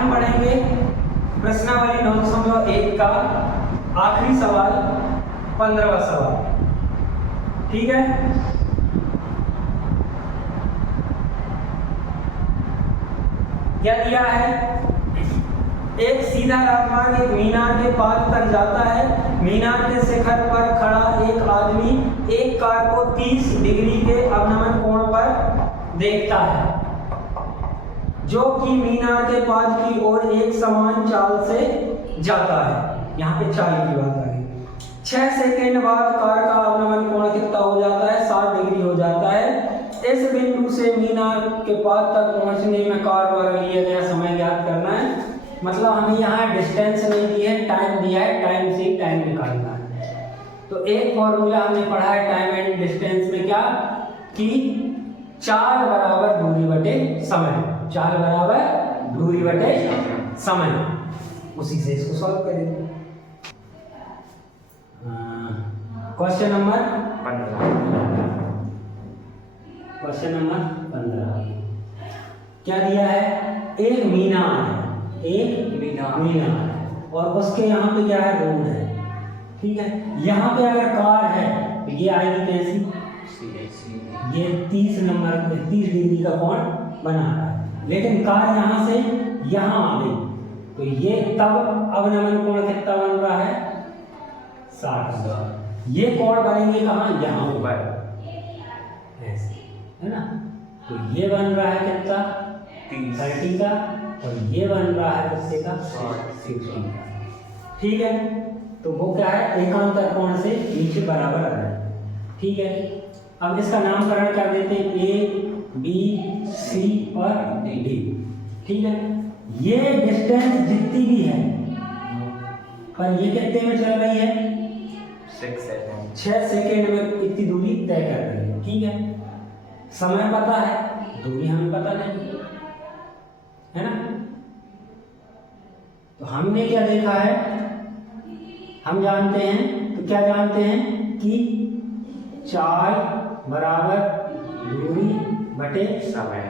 हम पढ़ेंगे प्रश्नावली 9.1 का आखिरी सवाल 15वां सवाल। ठीक है, क्या दिया है? एक सीधा राजमार्ग एक मीनार के पास तक जाता है। मीनार के शिखर पर खड़ा एक आदमी एक कार को 30 डिग्री के अवनमन कोण पर देखता है, जो कि मीनार के पास की ओर एक समान चाल से जाता है। यहाँ पे चाल की बात आ गई। 6 सेकेंड बाद कार का अवनमन कोण कितना हो जाता है? 60 डिग्री हो जाता है। इस बिंदु से मीनार के पास तक पहुंचने में कार द्वारा लिया गया समय ज्ञात करना है। मतलब हमें यहाँ डिस्टेंस नहीं दी है, टाइम दिया है, टाइम से टाइम निकालना है। तो एक फॉर्मूला हमने पढ़ा है टाइम एंड डिस्टेंस में, क्या कि चाल बराबर दूरी बटे समय, चाल बराबर दूरी बटे समय। उसी से इसको सॉल्व करेंगे। क्वेश्चन नंबर 15 क्या दिया है? एक मीनार है, एक मीनार और उसके यहाँ पे क्या है? रोड है। ठीक है, यहाँ पे अगर कार है तो ये आएगी कैसी? ये 30 डिग्री का कोण बना रहा है, लेकिन कार यहाँ से यहाँ आ गई तो ये तब अवनमन कोण कितना बन रहा है? 60। ये कोण बनेंगे कहाँ? यहाँ ऊपर, ऐसे है ना। तो ये बन रहा है कितना? 30 का, और ये बन रहा है किससे का? 60 का। ठीक है, तो वो क्या है? एकांतर कोण से नीचे बराबर आ रहा है। ठीक है, अब इसका नामकरण कर देते हैं A, B, C और D। ठीक है, ये डिस्टेंस जितनी भी है, पर ये कितने में चल रही है? 6 सेकेंड में इतनी दूरी तय कर रही है। ठीक है, समय पता है, दूरी हमें पता नहीं है ना। तो हमने क्या देखा है? हम जानते हैं, तो क्या जानते हैं कि चाल बराबर दूरी बटे समय,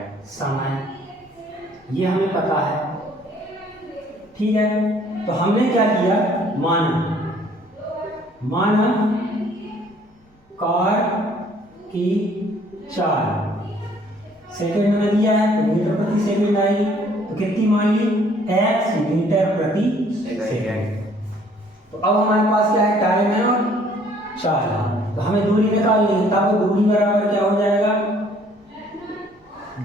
ये हमें पता है। ठीक है, तो हमने क्या किया? माना कार की चाल सेकेंड में दिया है तो मीटर प्रति सेकेंड आएगी, तो कितनी मान ली? x मीटर प्रति सेकेंड। तो अब हमारे पास क्या है? टाइम है और चाल है, तो हमें दूरी निकालनी है। तब दूरी बराबर क्या हो जाएगा?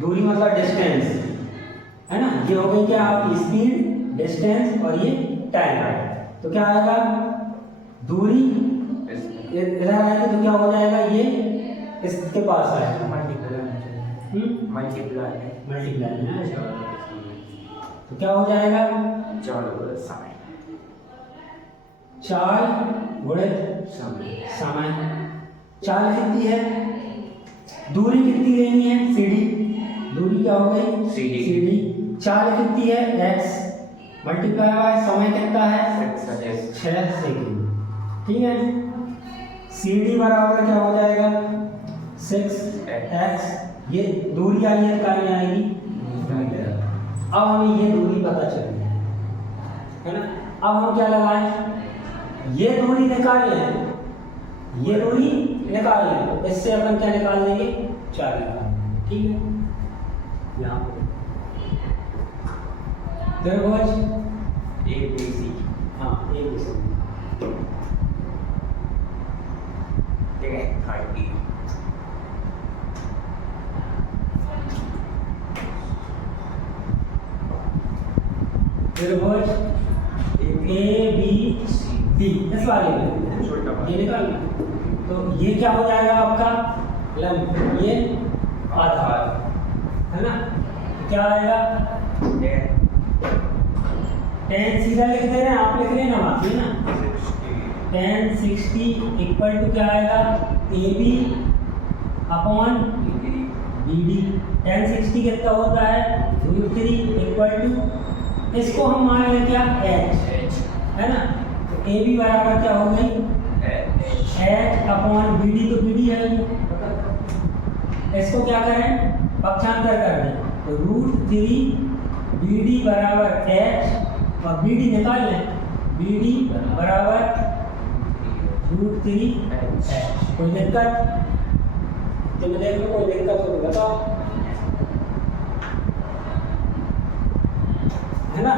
दूरी मतलब डिस्टेंस है ना। ये हो गई क्या आपकी स्पीड, डिस्टेंस और ये टाइम। तो क्या आएगा? दूरी इधर आएगी तो क्या हो जाएगा? ये इसके पास आएगा, मल्टीप्लाई है। तो क्या हो जाएगा? चाल गुणित समय। चाल कितनी है? दूरी कितनी लेनी है? CD। दूरी क्या हो गई? CD। चाल कितनी है? x मल्टीप्लाई बाय समय कितना है? 6 सेकेंड। ठीक है, CD बराबर क्या हो जाएगा? 6x। ये दूरी आई है, कहाँ में आएगी? अब हमें ये दूरी पता चली है ना। अब हम क्या लगाएं? ये दूरी निकाल लें, ये दूरी निकाल लें, तो इससे अपन क्या निकाल देंगे? 4 निकाल। ठीक है, यहाँ पे त्रिभुज ABC, हाँ ABC। ठीक है, 30। त्रिभुज ABCD इस वाले में ये निकाल, तो ये क्या हो जाएगा आपका? लंब, ये आधार है ना। क्या आएगा? tan सीधा लिख दे रहे हैं, आप लिख रहे हैं ना वहाँ पे ना। tan 60 इक्वल टू क्या आएगा? AB upon BD। tan 60 कितना होता है? √3 इक्वल टू, इसको हम मान लें क्या? h है ना। तो AB बराबर क्या हो गई? h अपॉन BD, तो BD है। इसको क्या करें? पक्षांतर कर दें, तो √3 बी डी बराबर एच और बी डी निकाल लें, बी डी बराबर √3 एच। कोई दिक्कत? तो मैं देख लो कोई दिक्कत हो तो बताओ, है ना।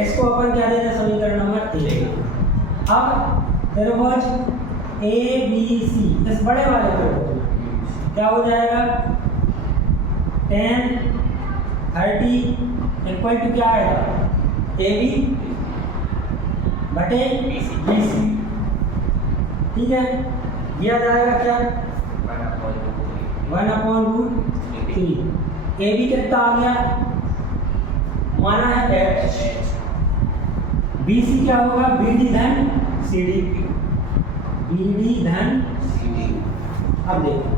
इसको अपन क्या देते हैं, समीकरण नंबर 3। अब त्रिभुज ए बी सी, इस बड़े वाले त्रिभुज क्या हो जाएगा, 10 30 इक्वल टू क्या आएगा, ए बी बटे बी सी, ठीक है। दिया जाएगा क्या, 1/√3। ए बी कितना आ गया, माना है एच, बी सी क्या होगा, बी डी धन सी डी, बी डी धन सी डी। अब देखो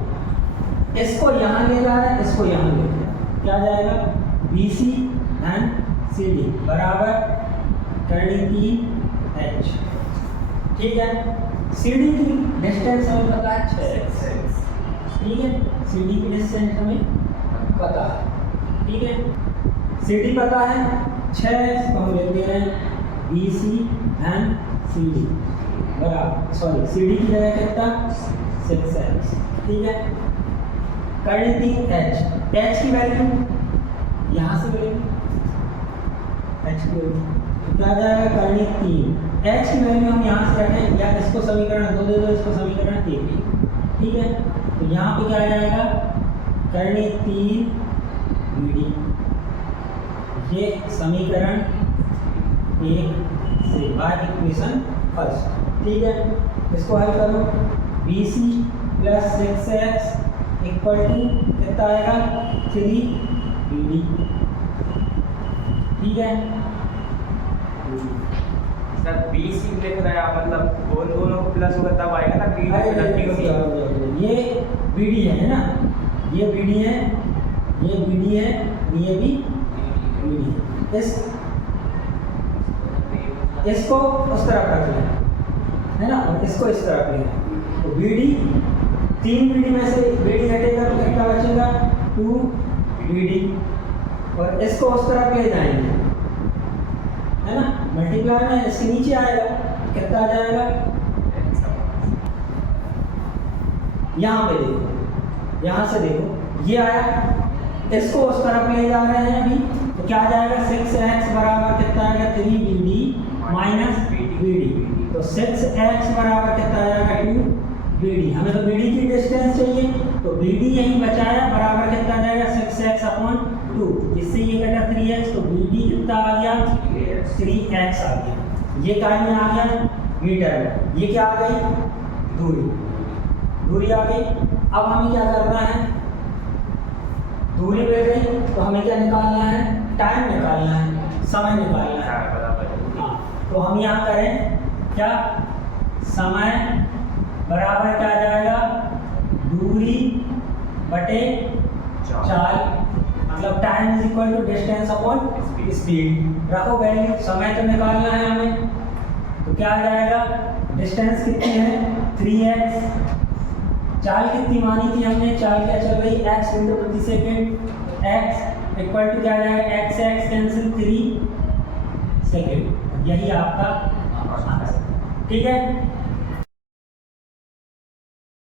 इसको यहाँ ले जा रहा है, इसको यहाँ ले जा, क्या जाएगा, बी सी धन सी डी बराबर करनी 3 एच, ठीक है। सी डी की डिस्टेंस हमें पता है 6, ठीक है। सी डी की डिस्टेंस हमें पता है, ठीक है। सी डी पता है 6, तो हम लिख दे रहे हैं बी सी धन सी डी बराबर, सॉरी सी डी की जगह कितना 6x, ठीक है। करनी 3 एच, एच की वैल्यू यहाँ से मिलेगी, एच की वैल्यू तो क्या जाएगा, करनी 3 एच की वैल्यू हम यहाँ से रखें, या इसको समीकरण 2 दे दो, इसको समीकरण 1, ठीक है। तो यहाँ पे क्या जाएगा, करनी 3 बी डी, ये समीकरण 1 से बाय इक्वेशन फर्स्ट, ठीक है। इसको हल करो, B C plus 6x equal to कितना आएगा, 3 बी डी, ठीक है। सर बी सी लिख रहा है, मतलब दोनों को प्लस होगा तब आएगा ना, बी डी। ये बी डी है ना, ये बी डी है, ये बी डी है, ये भी बी डी है। इसको उस तरफ रख लें, है ना, और इसको इस तरफ लें, तो बी डी 3 बी डी में से बी डी हटेगा तो कितना बचेगा, 2 बी डी, और इसको उस तरफ ले जाएंगे, है ना, मल्टीप्लाई में इसके नीचे आएगा, कितना आ जाएगा, यहाँ पे देखो, यहाँ से देखो ये आया, इसको उस तरफ ले जा रहे हैं अभी, तो क्या आ जाएगा, 6x बराबर कितना आएगा, 3 B D minus B D, तो 6x बराबर कितना आ जाएगा, 2 बी डी। हमें तो बी डी की डिस्टेंस चाहिए, तो बी डी यहीं बचाया, बराबर कितना आ जाएगा, 6x/2, इससे ये कटा 3x, तो बी डी कितना आ गया, 3x आ गया। ये काय में आ गया, मीटर में, ये क्या आ गई, दूरी आ गई। अब हमें क्या करना है, दूरी मिल गई तो हमें क्या निकालना है, टाइम निकालना है, समय निकालना है। हाँ, तो हम यहाँ करें क्या, समय बराबर क्या आ जाएगा, दूरी बटे चाल, मतलब time is equal to distance upon speed. रखो वैल्यू, समय तो निकालना है हमें, तो क्या आ जाएगा, डिस्टेंस कितनी है, 3x, चाल कितनी मानी थी हमने, चाल क्या चल रही, x मीटर प्रति सेकेंड, x इक्वल टू क्या आ जाएगा, x कैंसिल 3 सेकेंड, यही आपका आंसर, ठीक है।